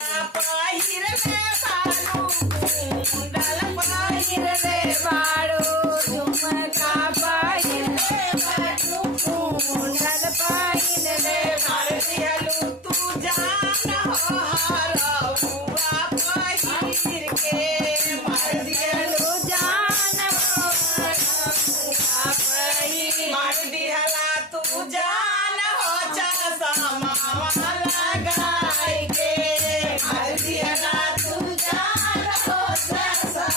पहिर ले बारू कुंडल पहिर ले बारू झुमका पहिर ले बारू कुंडल पहिर ले बारू दियलू तू जान हो हरहुआ पहिर के मार दियलू जान हो हरहुआ पहिर मार दिहला तू जान हो चश्मा लगाई के मार दिहला तू जान हो चश्मा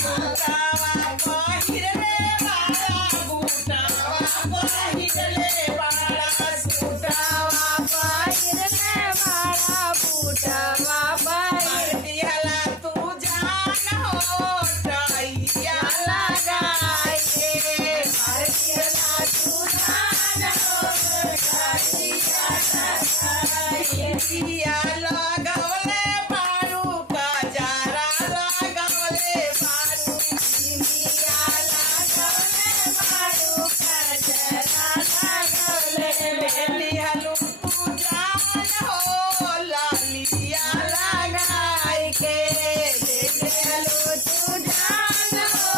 सुतावा पहिर ले बाड़ा बूटावा पहिर ले बाड़ा सुतावा पहिर ले बाड़ा बूटावा मार दिहला तू जान हो टैया लगाई के मार दिहला तू जान हो टैया लगाई के लगवले बारू कजरा लगवले बारू सिंधिया लगवले बारू कजरा लगवले लिहलू तू जान हो लालिया लगाई के लिहलू तू जान हो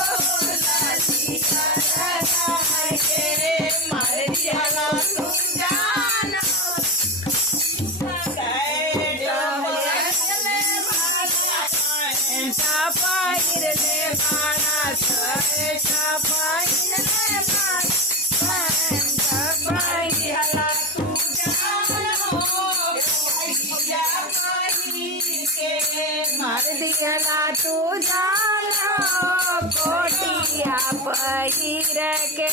लालिया लगाई के मार दिहला तू जान हो पहिर ले बाड़ा सैटा पहिर ले बाड़ा पहिरला तू जान हो भैया पहिर के मार दिहला तू जान हो कोटिया पहिर के